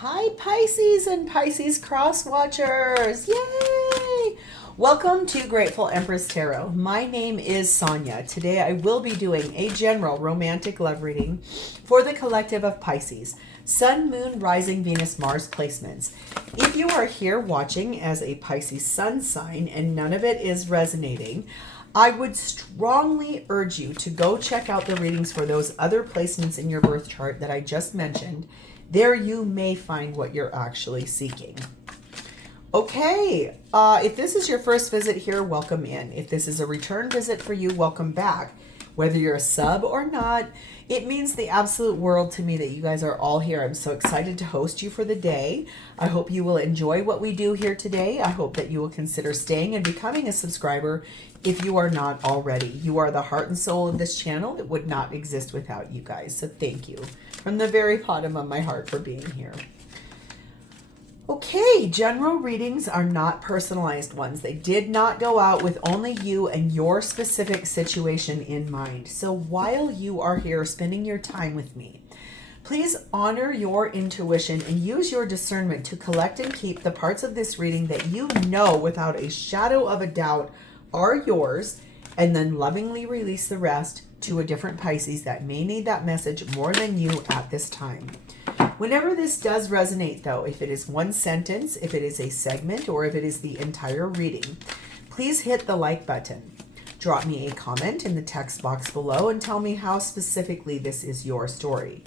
Hi Pisces and Pisces cross watchers. Yay! Welcome to Grateful Empress Tarot. My name is Sonia. Today I will be doing a general romantic love reading for the collective of Pisces. Sun, Moon, Rising, Venus, Mars placements. If you are here watching as a Pisces sun sign and none of it is resonating, I would strongly urge you to go check out the readings for those other placements in your birth chart that I just mentioned. There you may find what you're actually seeking. Okay, if this is your first visit here, welcome in. If this is a return visit for you, welcome back. Whether you're a sub or not, it means the absolute world to me that you guys are all here. I'm so excited to host you for the day. I hope you will enjoy what we do here today. I hope that you will consider staying and becoming a subscriber if you are not already. You are the heart and soul of this channel. It would not exist without you guys. So thank you from the very bottom of my heart for being here. Okay, general readings are not personalized ones. They did not go out with only you and your specific situation in mind. So while you are here spending your time with me, please honor your intuition and use your discernment to collect and keep the parts of this reading that you know without a shadow of a doubt are yours, and then lovingly release the rest to a different Pisces that may need that message more than you at this time. Whenever this does resonate, though, if it is one sentence, if it is a segment, or if it is the entire reading, please hit the like button. Drop me a comment in the text box below and tell me how specifically this is your story.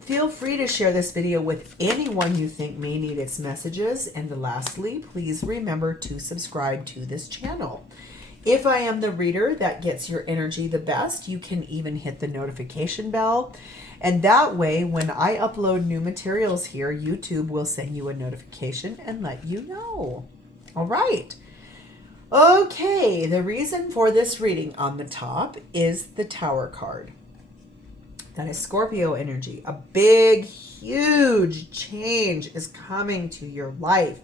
Feel free to share this video with anyone you think may need its messages. And lastly, please remember to subscribe to this channel. If I am the reader that gets your energy the best, you can even hit the notification bell. And that way, when I upload new materials here, YouTube will send you a notification and let you know. All right. Okay, the reason for this reading on the top is the Tower card. That is Scorpio energy. A big, huge change is coming to your life.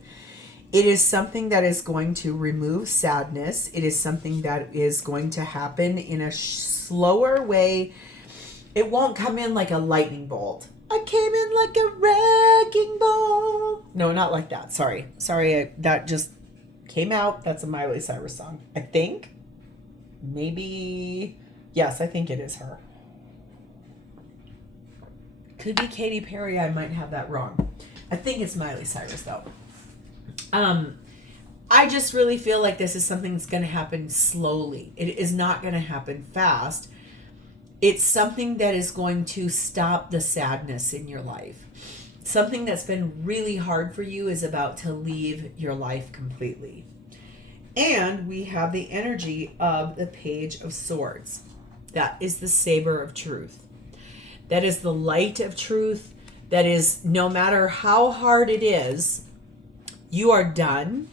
It is something that is going to remove sadness. It is something that is going to happen in a slower way. It won't come in like a lightning bolt. I came in like a wrecking ball. No, not like that. Sorry, that just came out. That's a Miley Cyrus song, I think. Maybe. Yes, I think it is her. Could be Katy Perry. I might have that wrong. I think it's Miley Cyrus, though. I just really feel like this is something that's going to happen slowly. It is not going to happen fast. It's something that is going to stop the sadness in your life. Something that's been really hard for you is about to leave your life completely. And we have the energy of the Page of Swords. That is the saber of truth. That is the light of truth. That is, no matter how hard it is, you are done.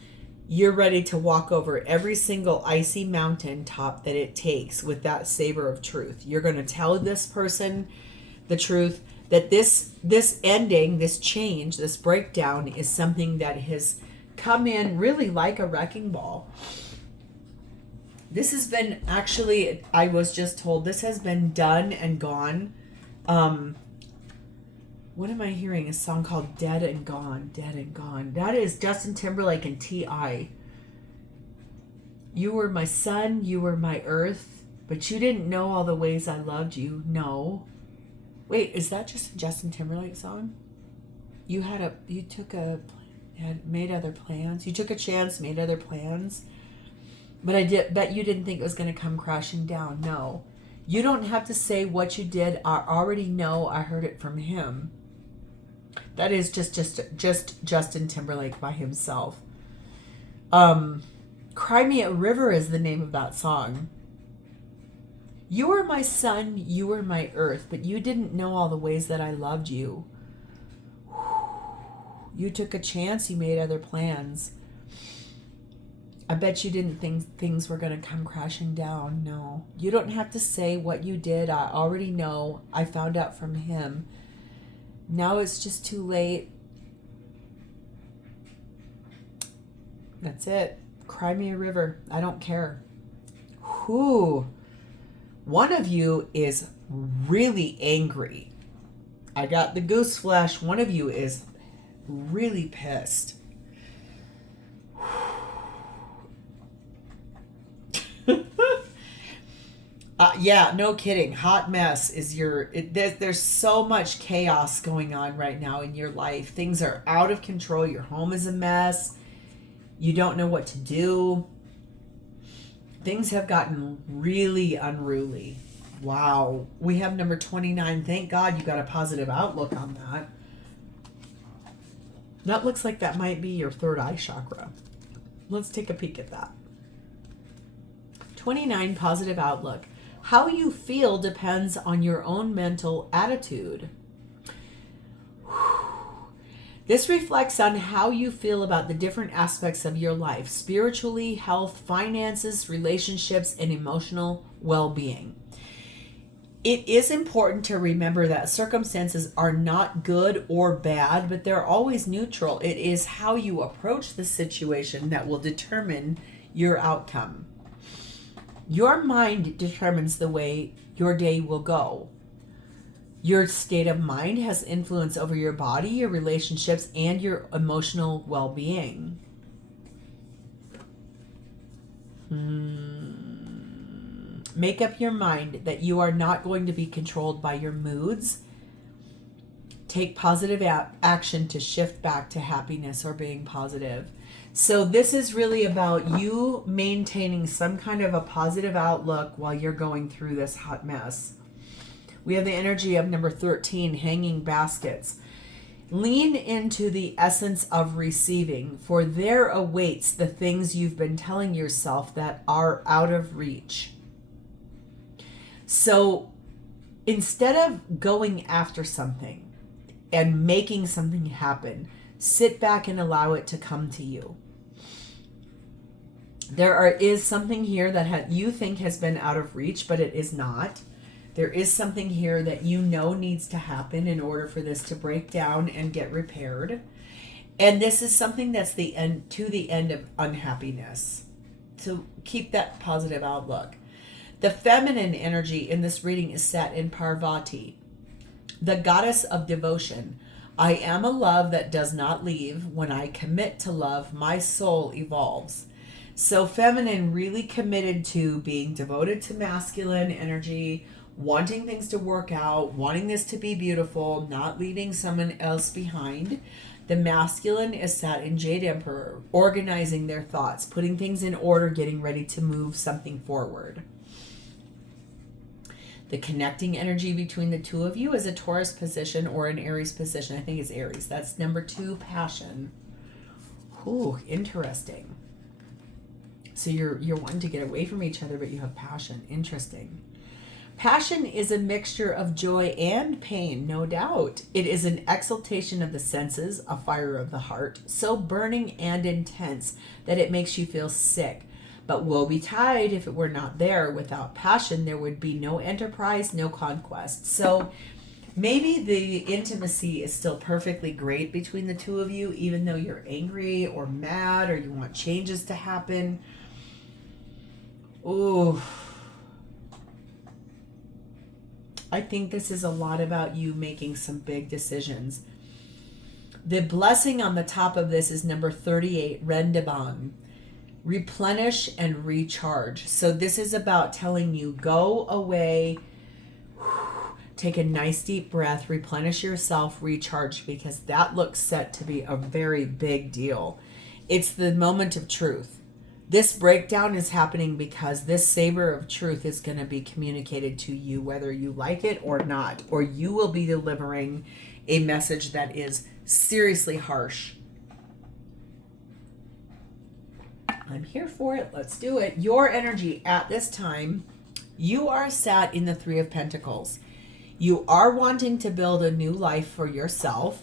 You're ready to walk over every single icy mountain top that it takes with that saber of truth. You're going to tell this person the truth that this ending, this change, this breakdown is something that has come in really like a wrecking ball. This has been, actually, I was just told, this has been done and gone. What am I hearing? A song called Dead and Gone. Dead and Gone. That is Justin Timberlake and T.I. You were my sun, you were my earth, but you didn't know all the ways I loved you. No. Wait, is that just a Justin Timberlake song? You made other plans. You took a chance, made other plans. But I bet you didn't think it was going to come crashing down. No. You don't have to say what you did. I already know. I heard it from him. That is just Justin Timberlake by himself. Cry Me a River is the name of that song. You were my sun, you were my earth, but you didn't know all the ways that I loved you. You took a chance, you made other plans. I bet you didn't think things were going to come crashing down. No. You don't have to say what you did. I already know. I found out from him. Now it's just too late. That's it. Cry me a river. I don't care. Whew. One of you is really angry. I got the goose flesh. One of you is really pissed. Yeah, no kidding. Hot mess is there's so much chaos going on right now in your life. Things are out of control. Your home is a mess. You don't know what to do. Things have gotten really unruly. Wow. We have number 29. Thank God you got a positive outlook on that. That looks like that might be your third eye chakra. Let's take a peek at that. 29, positive outlook. How you feel depends on your own mental attitude. This reflects on how you feel about the different aspects of your life, spiritually, health, finances, relationships, and emotional well-being. It is important to remember that circumstances are not good or bad, but they're always neutral. It is how you approach the situation that will determine your outcome. Your mind determines the way your day will go. Your state of mind has influence over your body, your relationships, and your emotional well-being. Make up your mind that you are not going to be controlled by your moods. Take positive action to shift back to happiness or being positive. So this is really about you maintaining some kind of a positive outlook while you're going through this hot mess. We have the energy of number 13, hanging baskets. Lean into the essence of receiving, for there awaits the things you've been telling yourself that are out of reach. So instead of going after something and making something happen, sit back and allow it to come to you. Is something here that you think has been out of reach, but it is not. There is something here that you know needs to happen in order for this to break down and get repaired. And this is something that's the end of unhappiness. So keep that positive outlook. The feminine energy in this reading is set in Parvati, the goddess of devotion. I am a love that does not leave. When I commit to love, my soul evolves. So feminine, really committed to being devoted to masculine energy, wanting things to work out, wanting this to be beautiful, not leaving someone else behind. The masculine is sat in Jade Emperor, organizing their thoughts, putting things in order, getting ready to move something forward. The connecting energy between the two of you is a Taurus position or an Aries position. I think it's Aries. That's number 2, passion. Ooh, interesting. So you're wanting to get away from each other, but you have passion. Interesting. Passion is a mixture of joy and pain, no doubt. It is an exaltation of the senses, a fire of the heart, so burning and intense that it makes you feel sick. But woe betide if it were not there. Without passion, there would be no enterprise, no conquest. So maybe the intimacy is still perfectly great between the two of you, even though you're angry or mad or you want changes to happen. Ooh. I think this is a lot about you making some big decisions. The blessing on the top of this is number 38, Rendiban. Replenish and recharge. So this is about telling you, go away, take a nice deep breath, replenish yourself, recharge, because that looks set to be a very big deal. It's the moment of truth. This breakdown is happening because this saber of truth is going to be communicated to you, whether you like it or not, or you will be delivering a message that is seriously harsh. I'm here for it. Let's do it. Your energy at this time, you are sat in the 3 of Pentacles. You are wanting to build a new life for yourself.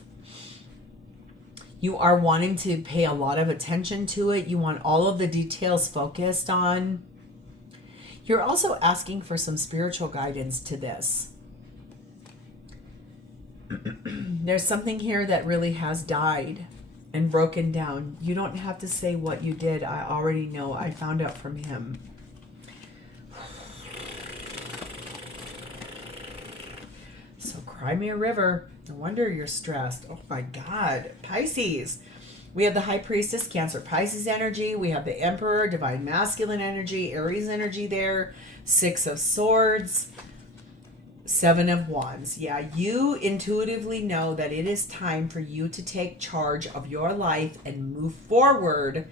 You are wanting to pay a lot of attention to it. You want all of the details focused on. You're also asking for some spiritual guidance to this. There's something here that really has died and broken down. You don't have to say what you did. I already know. I found out from him. So cry me a river. No wonder you're stressed. Oh my God. Pisces. We have the High Priestess, Cancer, Pisces energy. We have the Emperor, Divine Masculine energy, Aries energy there. Six of Swords. Seven of Wands. Yeah, you intuitively know that it is time for you to take charge of your life and move forward.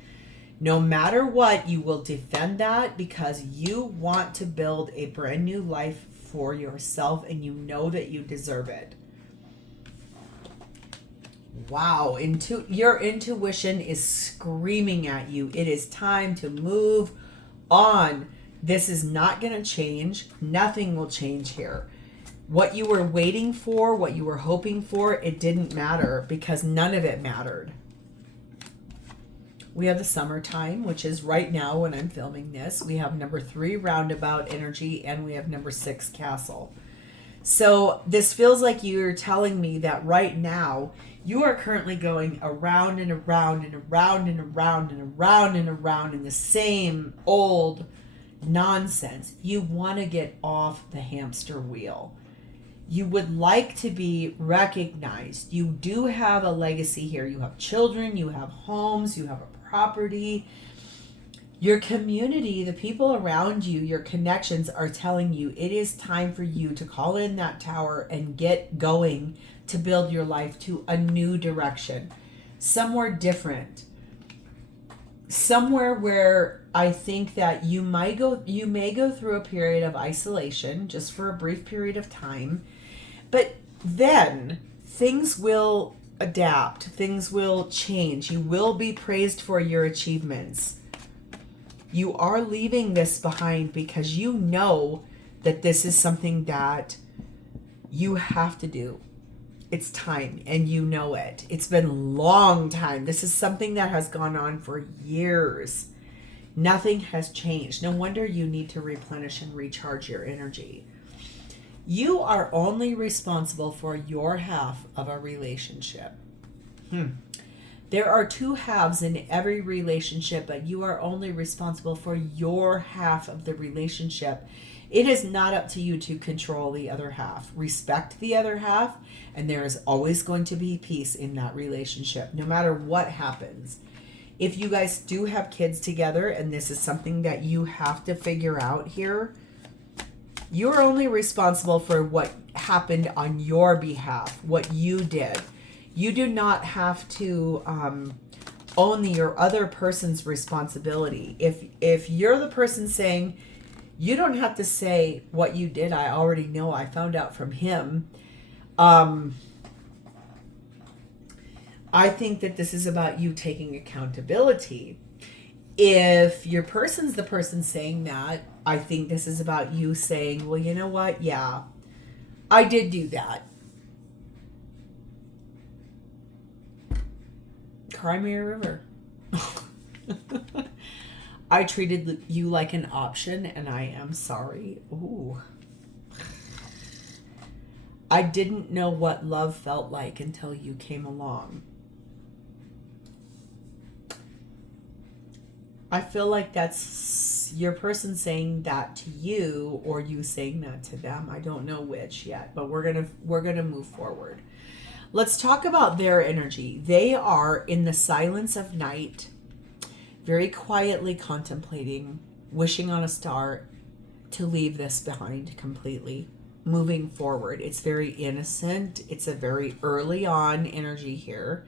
No matter what, you will defend that because you want to build a brand new life for yourself and you know that you deserve it. Wow, your intuition is screaming at you. It is time to move on. This is not going to change. Nothing will change here. What you were waiting for, what you were hoping for, it didn't matter because none of it mattered. We have the summertime, which is right now when I'm filming this. We have number 3, roundabout energy, and we have number 6, castle. So this feels like you're telling me that right now you are currently going around and around and around and around and around and around in the same old nonsense. You want to get off the hamster wheel. You would like to be recognized. You do have a legacy here. You have children, you have homes, you have a property. Your community, the people around you, your connections are telling you it is time for you to call in that tower and get going to build your life to a new direction, somewhere different, somewhere where I think that you may go through a period of isolation just for a brief period of time, but then things will adapt, things will change. You will be praised for your achievements. You are leaving this behind because you know that this is something that you have to do. It's time, and you know it. It's been a long time. This is something that has gone on for years. Nothing has changed. No wonder you need to replenish and recharge your energy. You are only responsible for your half of a relationship. There are 2 halves in every relationship, but you are only responsible for your half of the relationship. It is not up to you to control the other half. Respect the other half, and there is always going to be peace in that relationship, no matter what happens. If you guys do have kids together, and this is something that you have to figure out here, you're only responsible for what happened on your behalf, what you did. You do not have to own your other person's responsibility. If you're the person saying, you don't have to say what you did, I already know, I found out from him. I think that this is about you taking accountability. If your person's the person saying that, I think this is about you saying, well, you know what? Yeah, I did do that. Cry me a river. I treated you like an option, and I am sorry. Ooh. I didn't know what love felt like until you came along. I feel like that's your person saying that to you, or you saying that to them. I don't know which yet, but we're gonna move forward. Let's talk about their energy. They are in the silence of night, very quietly contemplating, wishing on a star to leave this behind completely, moving forward. It's very innocent. It's a very early on energy here.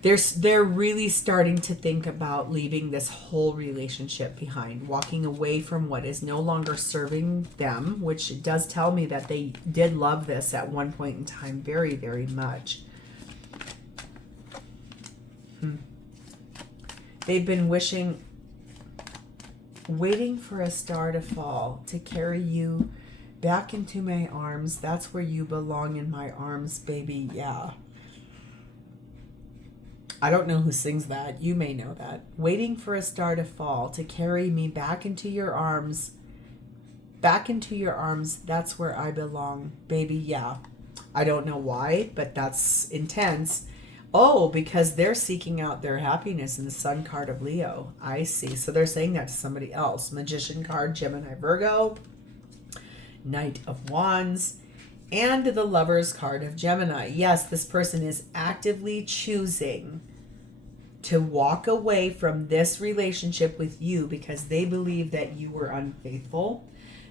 They're really starting to think about leaving this whole relationship behind, walking away from what is no longer serving them, which does tell me that they did love this at one point in time very, very much. They've been waiting for a star to fall to carry you back into my arms. That's where you belong, in my arms, baby. Yeah. I don't know who sings that. You may know that. Waiting for a star to fall to carry me back into your arms. Back into your arms. That's where I belong, baby. Yeah. I don't know why, but that's intense. Oh, because they're seeking out their happiness in the Sun card of Leo. I see. So they're saying that to somebody else. Magician card, Gemini, Virgo. Knight of Wands. And the Lover's card of Gemini. Yes, this person is actively choosing to walk away from this relationship with you because they believe that you were unfaithful.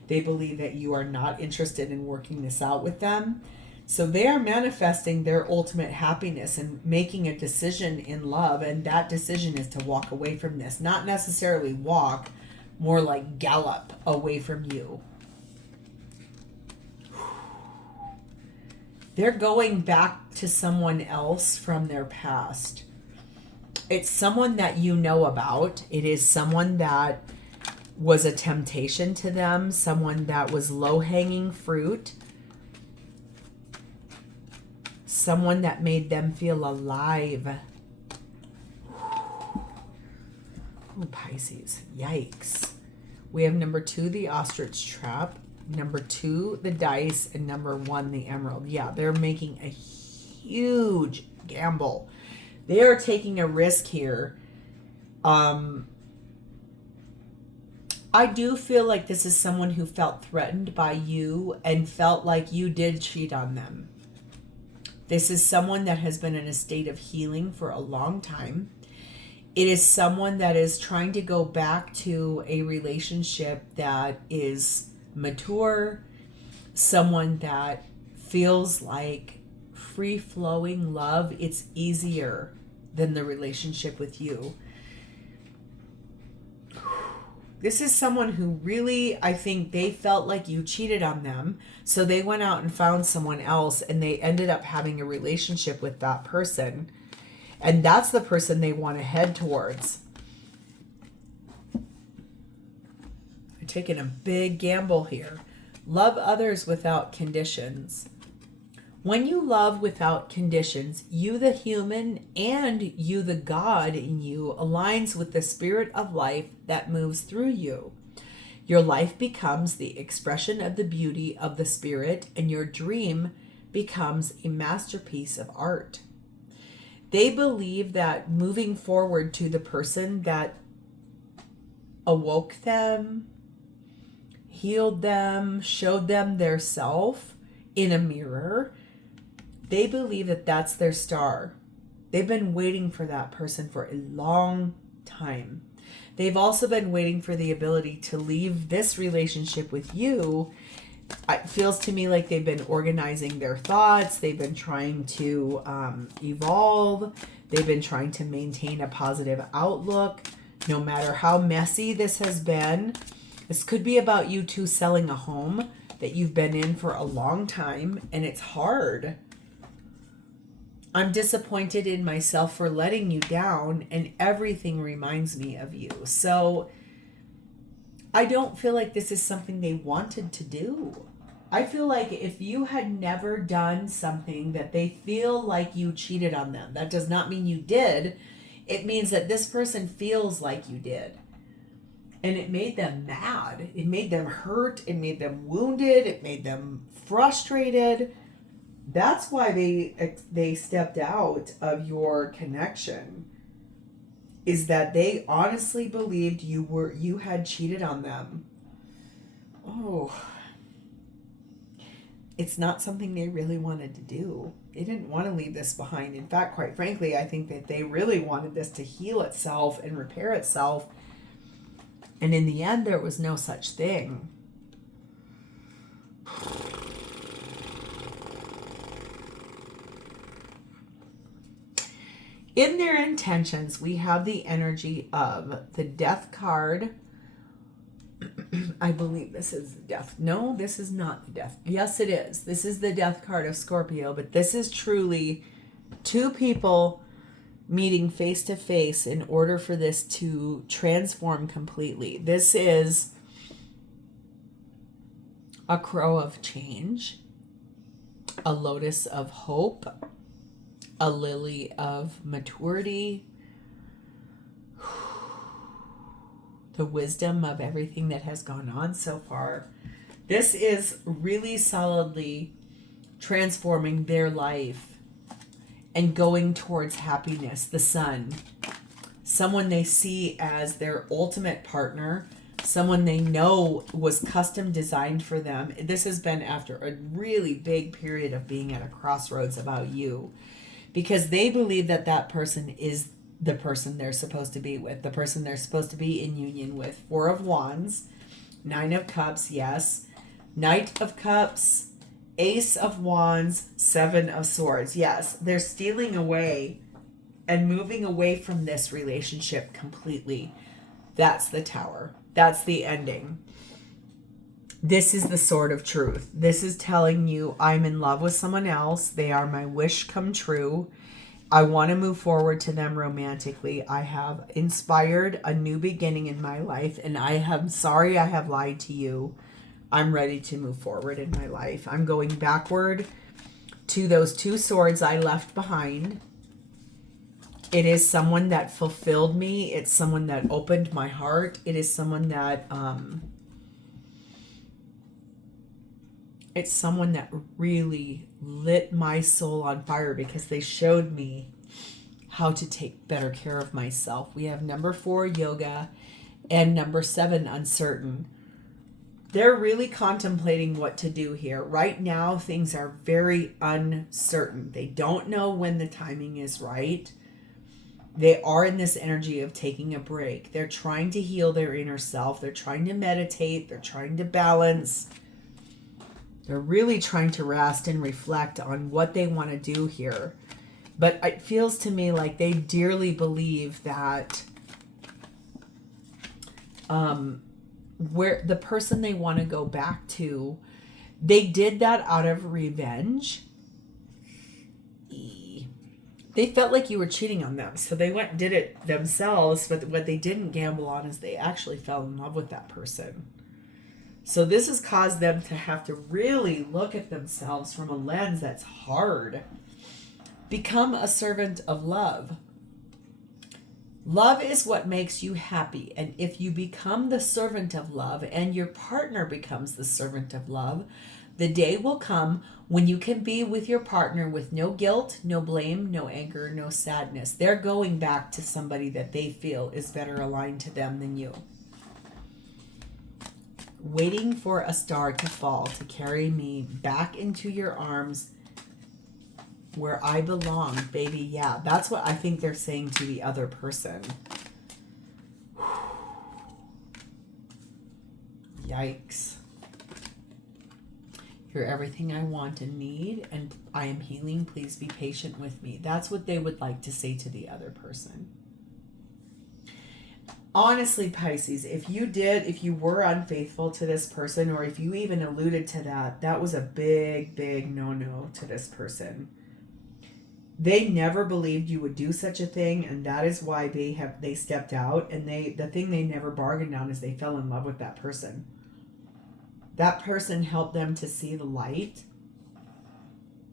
They believe that you are not interested in working this out with them. So they are manifesting their ultimate happiness and making a decision in love. And that decision is to walk away from this. Not necessarily walk, more like gallop away from you. They're going back to someone else from their past. It's someone that you know about. It is someone that was a temptation to them, someone that was low-hanging fruit, someone that made them feel alive. Oh, Pisces. Yikes. We have number 2, the ostrich trap. Number 2, the dice. And number 1, the emerald. Yeah, they're making a huge gamble. They are taking a risk here. I do feel like this is someone who felt threatened by you and felt like you did cheat on them. This is someone that has been in a state of healing for a long time. It is someone that is trying to go back to a relationship that is mature, someone that feels like free-flowing love. It's easier than the relationship with you. This is someone who really, I think they felt like you cheated on them. So they went out and found someone else and they ended up having a relationship with that person. And that's the person they want to head towards. They're taking a big gamble here. Love others without conditions. When you love without conditions, you the human and you the God in you aligns with the spirit of life that moves through you. Your life becomes the expression of the beauty of the spirit, and your dream becomes a masterpiece of art. They believe that moving forward to the person that awoke them, healed them, showed them their self in a mirror, they believe that that's their star. They've been waiting for that person for a long time. They've also been waiting for the ability to leave this relationship with you. It feels to me like they've been organizing their thoughts. They've been trying to evolve. They've been trying to maintain a positive outlook. No matter how messy this has been, this could be about you two selling a home that you've been in for a long time, and it's hard. I'm disappointed in myself for letting you down, and everything reminds me of you. So I don't feel like this is something they wanted to do. I feel like if you had never done something that they feel like you cheated on them, that does not mean you did. It means that this person feels like you did. And it made them mad. It made them hurt. It made them wounded. It made them frustrated. That's why they stepped out of your connection, is that they honestly believed you had cheated on them. Oh, it's not something they really wanted to do. They didn't want to leave this behind. In fact, quite frankly, I think that they really wanted this to heal itself and repair itself. And in the end, there was no such thing. In their intentions, we have the energy of the Death card. I believe this is the Death. No, this is not the Death. Yes, it is. This is the Death card of Scorpio, but this is truly two people meeting face to face in order for this to transform completely. This is a crow of change, a lotus of hope, a lily of maturity, the wisdom of everything that has gone on so far. This is really solidly transforming their life and going towards happiness, the sun. Someone they see as their ultimate partner, someone they know was custom designed for them. This has been after a really big period of being at a crossroads about you, because they believe that that person is the person they're supposed to be with, the person they're supposed to be in union with. 4 of Wands, 9 of Cups, yes, Knight of Cups, Ace of Wands, 7 of Swords. Yes, they're stealing away and moving away from this relationship completely. That's the Tower. That's the ending. This is the Sword of Truth. This is telling you, I'm in love with someone else. They are my wish come true. I want to move forward to them romantically. I have inspired a new beginning in my life, and I'm sorry I have lied to you. I'm ready to move forward in my life. I'm going backward to those 2 swords I left behind. It is someone that fulfilled me. It's someone that opened my heart. It is someone that it's someone that really lit my soul on fire, because they showed me how to take better care of myself. We have number 4, yoga, and number 7, uncertain. They're really contemplating what to do here. Right now, things are very uncertain. They don't know when the timing is right. They are in this energy of taking a break. They're trying to heal their inner self. They're trying to meditate. They're trying to balance. They're really trying to rest and reflect on what they want to do here. But it feels to me like they dearly believe that where the person they want to go back to, they did that out of revenge. They felt like you were cheating on them, so they went and did it themselves. But what they didn't gamble on is they actually fell in love with that person. So this has caused them to have to really look at themselves from a lens that's hard. Become a servant of love. Love is what makes you happy. And if you become the servant of love and your partner becomes the servant of love, the day will come when you can be with your partner with no guilt, no blame, no anger, no sadness. They're going back to somebody that they feel is better aligned to them than you. Waiting for a star to fall to carry me back into your arms where I belong, baby. Yeah, that's what I think they're saying to the other person. Yikes. You're everything I want and need, and I am healing. Please be patient with me. That's what they would like to say to the other person. Honestly, Pisces, if you were unfaithful to this person, or if you even alluded to that, that was a big, big no-no to this person. They never believed you would do such a thing, and that is why they stepped out. And the thing they never bargained on is they fell in love with that person. That person helped them to see the light.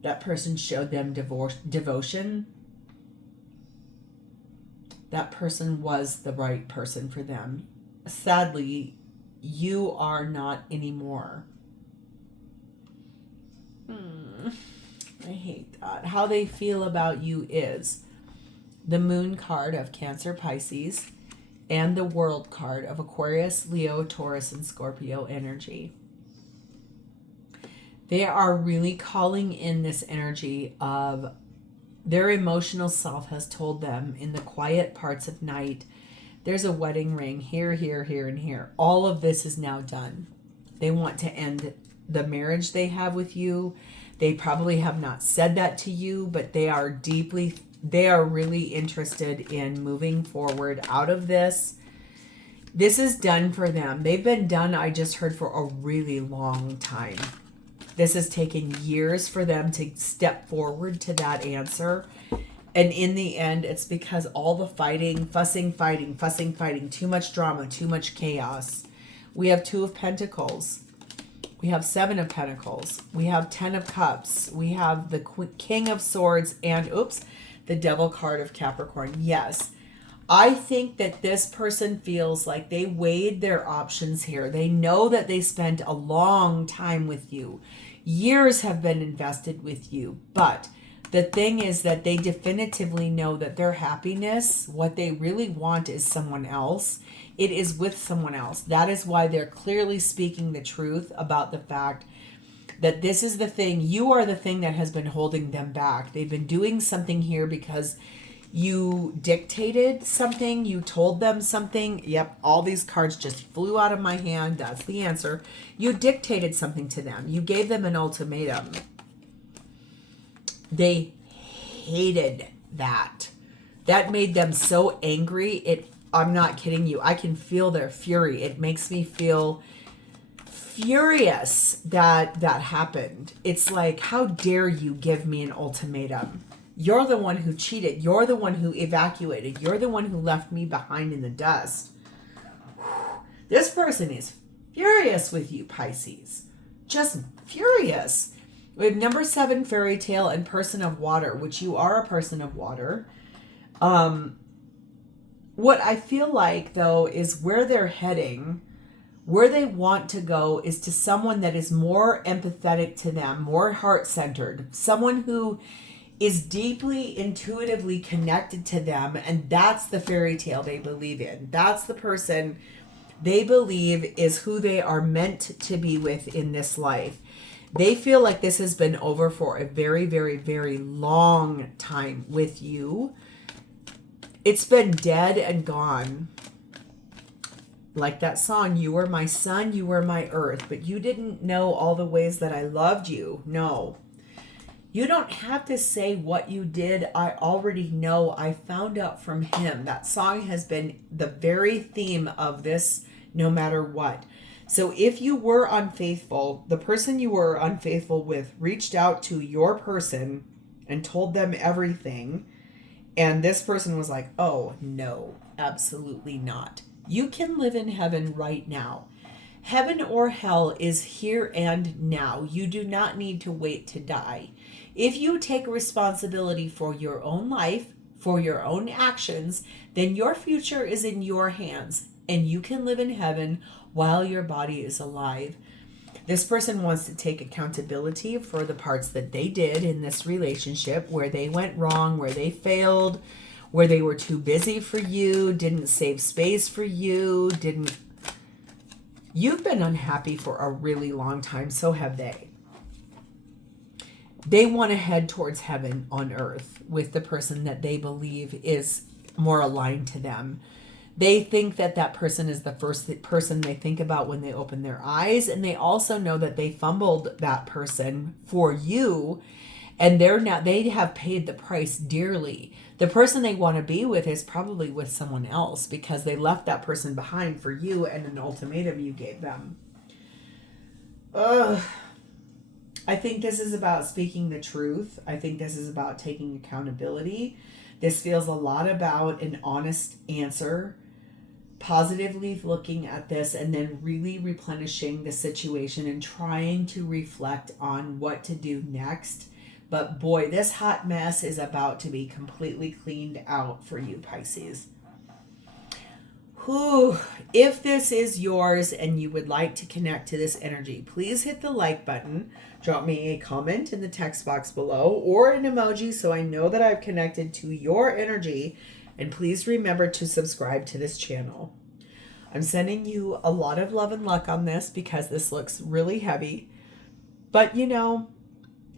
That person showed them devotion. That person was the right person for them. Sadly, you are not anymore. I hate that. How they feel about you is the Moon card of Cancer, Pisces, and the World card of Aquarius, Leo, Taurus, and Scorpio energy. They are really calling in this energy of their emotional self has told them in the quiet parts of night, there's a wedding ring here, here, here, and here. All of this is now done. They want to end the marriage they have with you. They probably have not said that to you, but they are really interested in moving forward out of this. This is done for them. They've been done, I just heard, for a really long time. This has taken years for them to step forward to that answer. And in the end, it's because all the fighting, fussing, fighting, too much drama, too much chaos. We have 2 of Pentacles. We have 7 of Pentacles. We have 10 of Cups. We have the King of Swords and, the Devil card of Capricorn. Yes. I think that this person feels like they weighed their options here. They know that they spent a long time with you. Years have been invested with you. But the thing is that they definitively know that their happiness, what they really want is someone else. it is with someone else. That is why they're clearly speaking the truth about the fact that this is the thing. You are the thing that has been holding them back. They've been doing something here because you dictated something. You told them something. Yep, all these cards just flew out of my hand. That's the answer. You dictated something to them. You gave them an ultimatum. They hated that. That made them so angry. I'm not kidding you. I can feel their fury. It makes me feel furious that that happened. It's like, how dare you give me an ultimatum? You're the one who cheated. You're the one who evacuated. You're the one who left me behind in the dust. This person is furious with you, Pisces. Just furious. We have number 7, fairy tale, and person of water, which you are a person of water. What I feel like, though, is where they're heading, where they want to go, is to someone that is more empathetic to them, more heart-centered, someone who is deeply intuitively connected to them, and that's the fairy tale they believe in. That's the person they believe is who they are meant to be with in this life. They feel like this has been over for a very, very, very long time with you. It's been dead and gone. Like that song, you were my sun, you were my earth, but you didn't know all the ways that I loved you. No. You don't have to say what you did. I already know. I found out from him. That song has been the very theme of this, no matter what. So if you were unfaithful, the person you were unfaithful with reached out to your person and told them everything. And this person was like, oh, no, absolutely not. You can live in heaven right now. Heaven or hell is here and now. You do not need to wait to die. If you take responsibility for your own life, for your own actions, then your future is in your hands and you can live in heaven while your body is alive. This person wants to take accountability for the parts that they did in this relationship, where they went wrong, where they failed, where they were too busy for you, didn't save space for you, You've been unhappy for a really long time, so have they. They want to head towards heaven on earth with the person that they believe is more aligned to them. They think that that person is the first person they think about when they open their eyes. And they also know that they fumbled that person for you. And they have paid the price dearly. The person they want to be with is probably with someone else because they left that person behind for you and an ultimatum you gave them. I think this is about speaking the truth. I think this is about taking accountability. This feels a lot about an honest answer, positively looking at this and then really replenishing the situation and trying to reflect on what to do next. But boy, this hot mess is about to be completely cleaned out for you, Pisces. Whew. If this is yours and you would like to connect to this energy, please hit the like button. Drop me a comment in the text box below or an emoji so I know that I've connected to your energy. And please remember to subscribe to this channel. I'm sending you a lot of love and luck on this because this looks really heavy. But you know,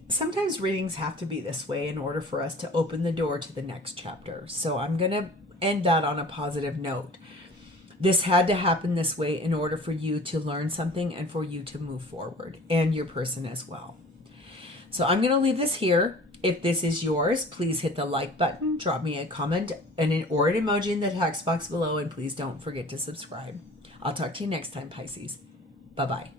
sometimes readings have to be this way in order for us to open the door to the next chapter. So I'm going to end that on a positive note. This had to happen this way in order for you to learn something and for you to move forward, and your person as well. So I'm going to leave this here. If this is yours, please hit the like button, drop me a comment or an emoji in the text box below, and please don't forget to subscribe. I'll talk to you next time, Pisces. Bye-bye.